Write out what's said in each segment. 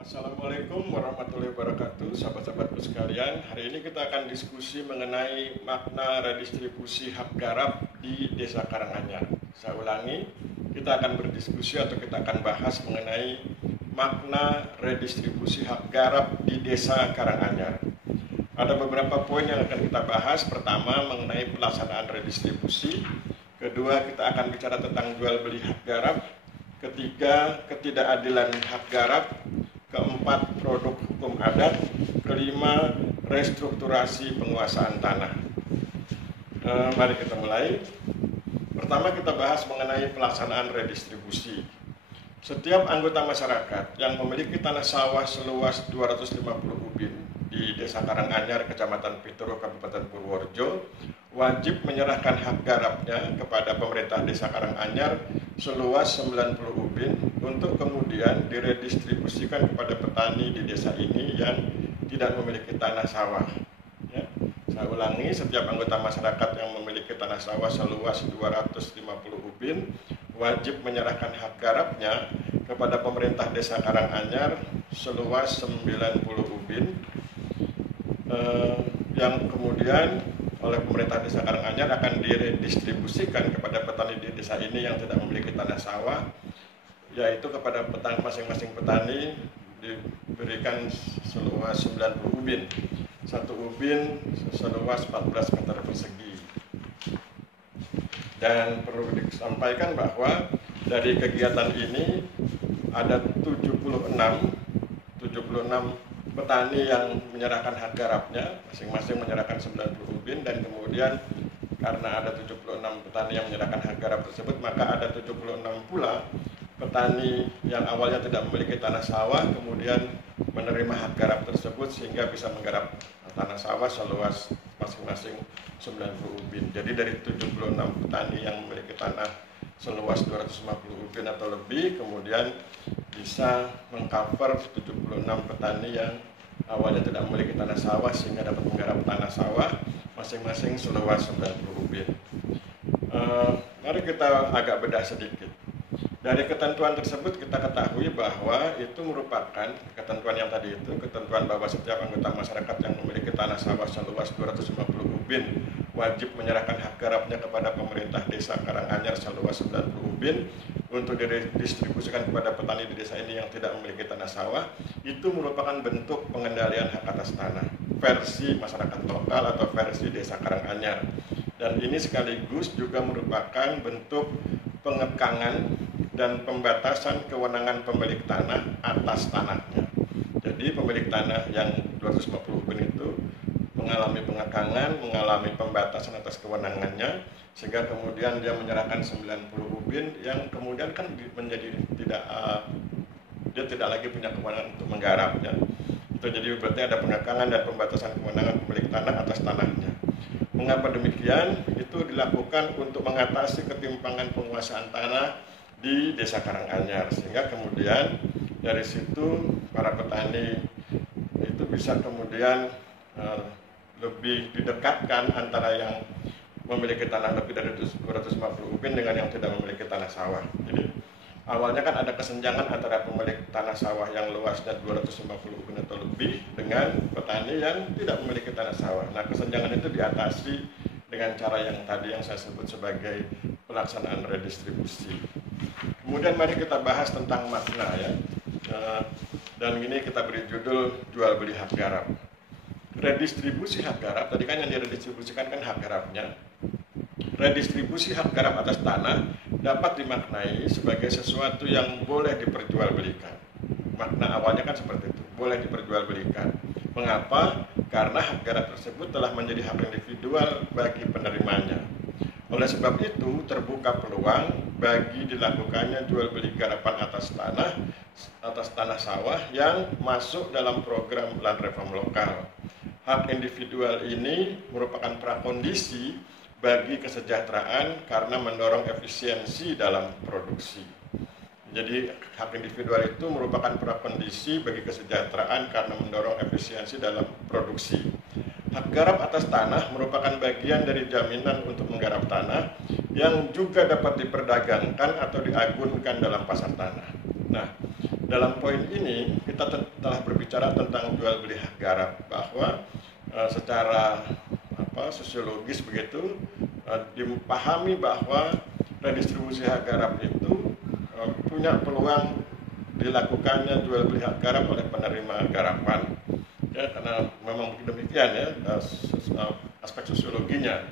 Assalamualaikum warahmatullahi wabarakatuh, sahabat-sahabatku sekalian. Hari ini kita akan diskusi mengenai makna redistribusi hak garap di Desa Karanganyar. Saya ulangi, kita akan berdiskusi atau kita akan bahas mengenai makna redistribusi hak garap di Desa Karanganyar. Ada beberapa poin yang akan kita bahas. Pertama, mengenai pelaksanaan redistribusi. Kedua, kita akan bicara tentang jual beli hak garap. Ketiga, ketidakadilan hak garap. Keempat, produk hukum adat. Kelima, restrukturasi penguasaan tanah. Mari kita mulai. Pertama, kita bahas mengenai pelaksanaan redistribusi. Setiap anggota masyarakat yang memiliki tanah sawah seluas 250 ubin di Desa Karanganyar, Kecamatan Pituro, Kabupaten Purworejo, wajib menyerahkan hak garapnya kepada pemerintah Desa Karanganyar seluas 90 ubin untuk kemudian diredistribusikan kepada petani di desa ini yang tidak memiliki tanah sawah. Ya. Saya ulangi, setiap anggota masyarakat yang memiliki tanah sawah seluas 250 ubin wajib menyerahkan hak garapnya kepada pemerintah Desa Karanganyar seluas 90 ubin yang kemudian oleh pemerintah Desa Karanganyar akan diredistribusikan kepada petani di desa ini yang tidak memiliki tanah sawah, yaitu kepada masing-masing petani diberikan seluas 90 ubin. Satu ubin seluas 14 meter persegi. Dan perlu disampaikan bahwa dari kegiatan ini ada 76 petani yang menyerahkan hak garapnya, masing-masing menyerahkan 90 ubin, dan kemudian karena ada 76 petani yang menyerahkan hak garap tersebut, maka ada 76 pula petani yang awalnya tidak memiliki tanah sawah kemudian menerima hak garap tersebut sehingga bisa menggarap tanah sawah seluas masing-masing 90 ubin. Jadi dari 76 petani yang memiliki tanah seluas 250 ubin atau lebih, kemudian bisa mengcover 76 petani yang awalnya tidak memiliki tanah sawah sehingga dapat menggarap tanah sawah masing-masing seluas 90 ubin. Mari kita agak bedah sedikit. Dari ketentuan tersebut kita ketahui bahwa itu merupakan ketentuan yang tadi itu, ketentuan bahwa setiap anggota masyarakat yang memiliki tanah sawah seluas 250 ubin wajib menyerahkan hak garapnya kepada pemerintah Desa Karanganyar seluas 90 ubin untuk didistribusikan kepada petani di desa ini yang tidak memiliki tanah sawah. Itu merupakan bentuk pengendalian hak atas tanah versi masyarakat lokal atau versi Desa Karanganyar. Dan ini sekaligus juga merupakan bentuk pengekangan dan pembatasan kewenangan pemilik tanah atas tanahnya. Jadi pemilik tanah yang 250 ubin itu mengalami pengekangan, mengalami pembatasan atas kewenangannya, sehingga kemudian dia menyerahkan 90 ubin yang kemudian kan menjadi dia tidak lagi punya kewenangan untuk menggarapnya. Itu jadi berarti ada pengekangan dan pembatasan kewenangan pemilik tanah atas tanahnya. Mengapa demikian? Itu dilakukan untuk mengatasi ketimpangan penguasaan tanah di Desa Karanganyar, sehingga kemudian dari situ para petani itu bisa kemudian lebih didekatkan antara yang memiliki tanah lebih dari 250 ubin dengan yang tidak memiliki tanah sawah. Jadi awalnya kan ada kesenjangan antara pemilik tanah sawah yang luasnya 250 ubin atau lebih dengan petani yang tidak memiliki tanah sawah. Nah, kesenjangan itu diatasi dengan cara yang tadi yang saya sebut sebagai pelaksanaan redistribusi. Kemudian mari kita bahas tentang makna ya. Dan ini kita beri judul jual beli hak garap. Redistribusi hak garap, tadi kan yang diredistribusikan kan hak garapnya. Redistribusi hak garap atas tanah dapat dimaknai sebagai sesuatu yang boleh diperjualbelikan. Makna awalnya kan seperti itu, boleh diperjualbelikan. Mengapa? Karena hak garap tersebut telah menjadi hak individual bagi penerimanya. Oleh sebab itu, terbuka peluang bagi dilakukannya jual beli garapan atas tanah sawah yang masuk dalam program Land Reform Lokal. Hak individual ini merupakan prakondisi bagi kesejahteraan karena mendorong efisiensi dalam produksi. Jadi hak individual itu merupakan prakondisi bagi kesejahteraan karena mendorong efisiensi dalam produksi. Hak garap atas tanah merupakan bagian dari jaminan untuk menggarap tanah yang juga dapat diperdagangkan atau diagunkan dalam pasar tanah. Nah, dalam poin ini kita telah berbicara tentang jual beli hak garap, bahwa secara sosiologis begitu dipahami bahwa redistribusi hak garap itu punya peluang dilakukannya jual beli hak garap oleh penerima garapan, ya, karena memang demikian ya aspek sosiologinya,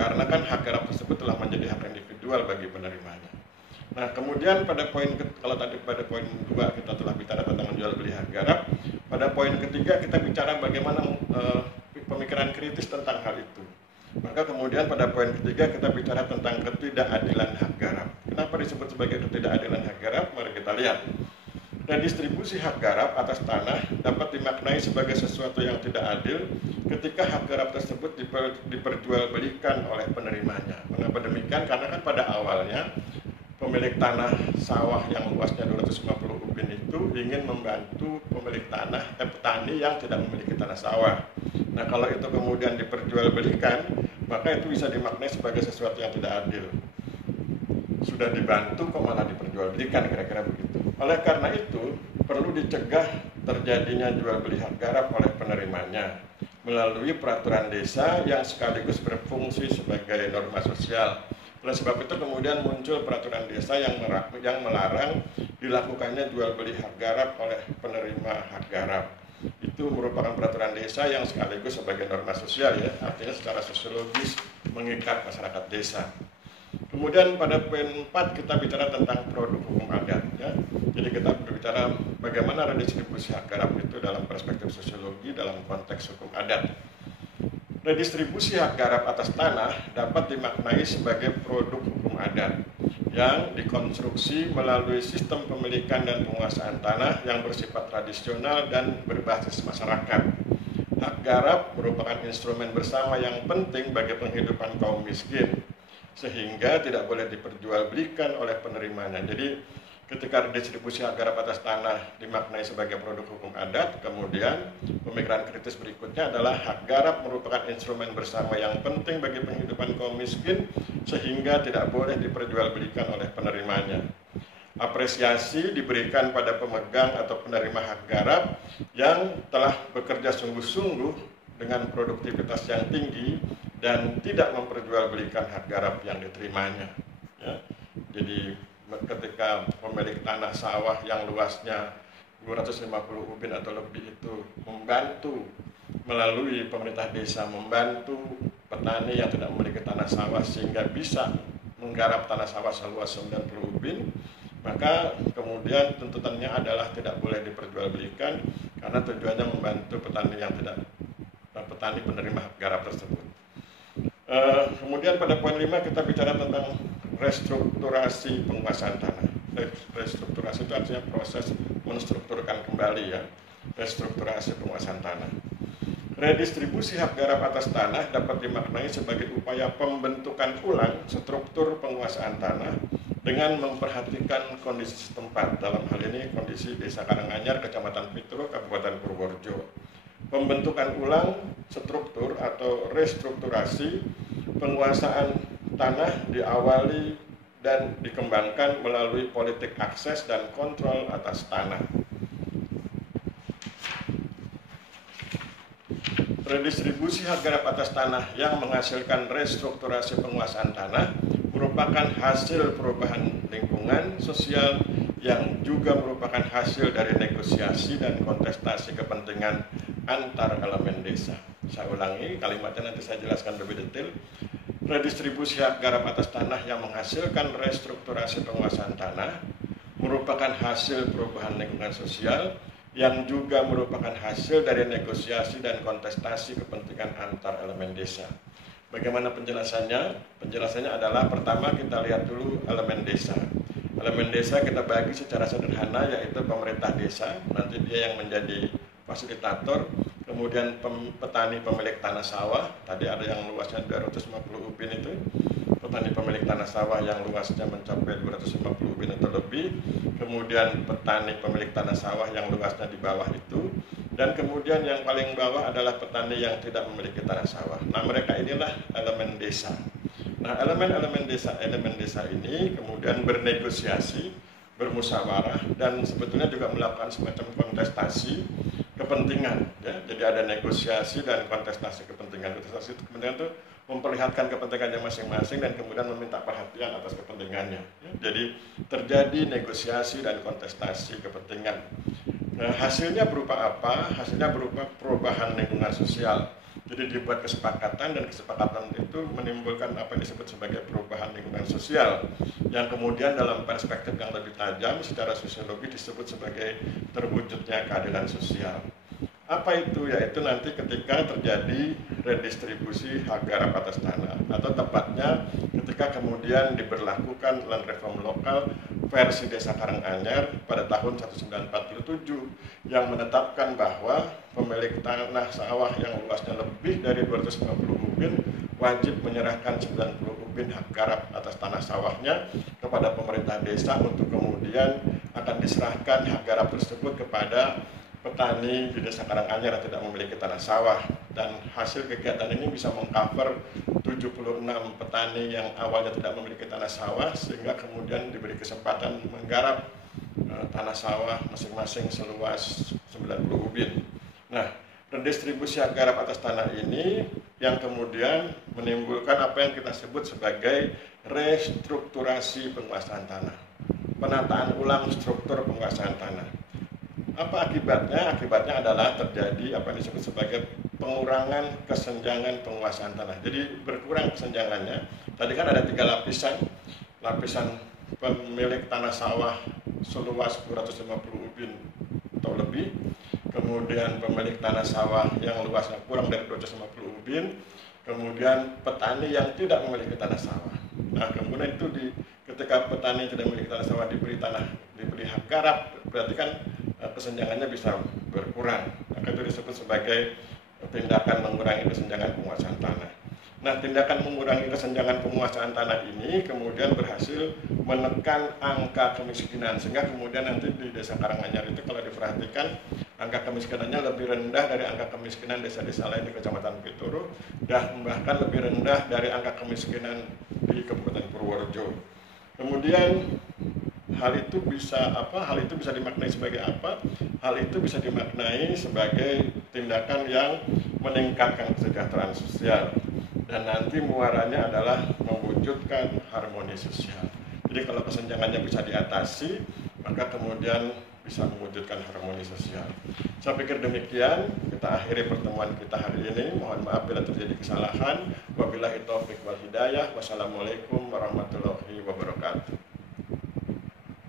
karena kan hak garap tersebut telah menjadi hak individual bagi penerimanya. Nah, kemudian kalau tadi pada poin 2 kita telah bicara tentang jual beli hak garap, pada poin ketiga kita bicara bagaimana pemikiran kritis tentang hal itu. Maka kemudian pada poin ketiga kita bicara tentang ketidakadilan hak garap. Kenapa disebut sebagai ketidakadilan hak garap? Mari kita lihat. Redistribusi hak garap atas tanah dapat dimaknai sebagai sesuatu yang tidak adil ketika hak garap tersebut diperjualbelikan oleh penerimanya. Mengapa demikian? Karena kan pada awalnya pemilik tanah sawah yang luasnya 250 ubin itu ingin membantu pemilik tanah petani yang tidak memiliki tanah sawah. Nah, kalau itu kemudian diperjualbelikan, maka itu bisa dimaknai sebagai sesuatu yang tidak adil. Sudah dibantu kok malah diperjualbelikan, kira-kira begitu. Oleh karena itu, perlu dicegah terjadinya jual beli hak garap oleh penerimanya melalui peraturan desa yang sekaligus berfungsi sebagai norma sosial. Oleh sebab itu kemudian muncul peraturan desa yang melarang dilakukannya jual beli hak garap oleh penerima hak garap. Itu merupakan peraturan desa yang sekaligus sebagai norma sosial, ya, artinya secara sosiologis mengikat masyarakat desa. Kemudian pada poin 4 kita bicara tentang produk hukum adat, ya. Jadi kita berbicara bagaimana redistribusi hak garap itu dalam perspektif sosiologi dalam konteks hukum adat. Redistribusi hak garap atas tanah dapat dimaknai sebagai produk hukum adat yang dikonstruksi melalui sistem pemilikan dan penguasaan tanah yang bersifat tradisional dan berbasis masyarakat. Hak garap merupakan instrumen bersama yang penting bagi penghidupan kaum miskin, sehingga tidak boleh diperjualbelikan oleh penerimanya. Jadi ketika redistribusi hak garap atas tanah dimaknai sebagai produk hukum adat, kemudian pemikiran kritis berikutnya adalah hak garap merupakan instrumen bersama yang penting bagi penghidupan kaum miskin sehingga tidak boleh diperjualbelikan oleh penerimanya. Apresiasi diberikan pada pemegang atau penerima hak garap yang telah bekerja sungguh-sungguh dengan produktivitas yang tinggi dan tidak memperjualbelikan hak garap yang diterimanya. Ya. Jadi ketika pemilik tanah sawah yang luasnya 250 ubin atau lebih itu membantu melalui pemerintah desa, membantu petani yang tidak memiliki tanah sawah sehingga bisa menggarap tanah sawah seluas 90 ubin, maka kemudian tuntutannya adalah tidak boleh diperjualbelikan karena tujuannya membantu petani yang tidak petani penerima hak garap tersebut. Kemudian pada poin 5 kita bicara tentang restrukturasi penguasaan tanah. Restrukturasi itu artinya proses menstrukturkan kembali, ya, restrukturasi penguasaan tanah. Redistribusi hak garap atas tanah dapat dimaknai sebagai upaya pembentukan ulang struktur penguasaan tanah dengan memperhatikan kondisi setempat. Dalam hal ini kondisi Desa Karanganyar, Kecamatan Pitro, Kabupaten Purworejo. Pembentukan ulang struktur atau restrukturasi penguasaan tanah diawali dan dikembangkan melalui politik akses dan kontrol atas tanah. Redistribusi hak garap atas tanah yang menghasilkan restrukturasi penguasaan tanah merupakan hasil perubahan lingkungan sosial yang juga merupakan hasil dari negosiasi dan kontestasi kepentingan antar elemen desa. Saya ulangi kalimatnya, nanti saya jelaskan lebih detail. Redistribusi hak garap atas tanah yang menghasilkan restrukturasi penguasaan tanah merupakan hasil perubahan lingkungan sosial yang juga merupakan hasil dari negosiasi dan kontestasi kepentingan antar elemen desa. Bagaimana penjelasannya? Penjelasannya adalah pertama kita lihat dulu elemen desa. Elemen desa kita bagi secara sederhana, yaitu pemerintah desa, nanti dia yang menjadi fasilitator, kemudian petani pemilik tanah sawah, tadi ada yang luasnya 250 ubin itu, petani pemilik tanah sawah yang luasnya mencapai 250 ubin atau lebih, kemudian petani pemilik tanah sawah yang luasnya di bawah itu, dan kemudian yang paling bawah adalah petani yang tidak memiliki tanah sawah. Nah, mereka inilah elemen desa. Nah, elemen desa ini kemudian bernegosiasi bermusyawarah dan sebetulnya juga melakukan semacam kontestasi kepentingan, ya. Jadi ada negosiasi dan kontestasi kepentingan. Kontestasi kepentingan itu memperlihatkan kepentingannya masing-masing dan kemudian meminta perhatian atas kepentingannya, ya. Jadi terjadi negosiasi dan kontestasi kepentingan. Nah, hasilnya berupa apa? Hasilnya berupa perubahan lingkungan sosial. Jadi dibuat kesepakatan dan kesepakatan itu menimbulkan apa yang disebut sebagai perubahan lingkungan sosial yang kemudian dalam perspektif yang lebih tajam secara sosiologi disebut sebagai terwujudnya keadilan sosial. Apa itu? Yaitu nanti ketika terjadi redistribusi hak garap atas tanah, atau tepatnya ketika kemudian diberlakukan land reform lokal versi Desa Karanganyar pada tahun 1947 yang menetapkan bahwa pemilik tanah sawah yang luasnya lebih dari 250 ubin wajib menyerahkan 90 ubin hak garap atas tanah sawahnya kepada pemerintah desa untuk kemudian akan diserahkan hak garap tersebut kepada petani di Desa Karanganyar yang tidak memiliki tanah sawah. Dan hasil kegiatan ini bisa mengcover 76 petani yang awalnya tidak memiliki tanah sawah sehingga kemudian diberi kesempatan menggarap tanah sawah masing-masing seluas 90 ubin. Nah, redistribusi hak garap atas tanah ini yang kemudian menimbulkan apa yang kita sebut sebagai restrukturasi penguasaan tanah, penataan ulang struktur penguasaan tanah. Apa akibatnya? Akibatnya adalah terjadi apa yang disebut sebagai pengurangan kesenjangan penguasaan tanah. Jadi berkurang kesenjangannya. Tadi kan ada 3 lapisan. Lapisan pemilik tanah sawah seluas 250 ubin atau lebih. Kemudian pemilik tanah sawah yang luasnya kurang dari 250 ubin. Kemudian petani yang tidak memiliki tanah sawah. Nah, kemudian itu ketika petani yang tidak memiliki tanah sawah diberi hak garap, berarti kan kesenjangannya bisa berkurang. Maka itu disebut sebagai tindakan mengurangi kesenjangan penguasaan tanah. Nah, tindakan mengurangi kesenjangan penguasaan tanah ini kemudian berhasil menekan angka kemiskinan, sehingga kemudian nanti di Desa Karanganyar itu kalau diperhatikan angka kemiskinannya lebih rendah dari angka kemiskinan desa-desa lain di Kecamatan Pituru, dan bahkan lebih rendah dari angka kemiskinan di Kabupaten Purworejo. Kemudian hal itu bisa dimaknai sebagai apa? Hal itu bisa dimaknai sebagai tindakan yang meningkatkan kesejahteraan sosial dan nanti muaranya adalah mewujudkan harmoni sosial. Jadi kalau kesenjangannya bisa diatasi, maka kemudian bisa mewujudkan harmoni sosial. Saya pikir demikian, kita akhiri pertemuan kita hari ini. Mohon maaf bila terjadi kesalahan. Wabillahi taufiq wal hidayah. Wassalamualaikum warahmatullahi wabarakatuh.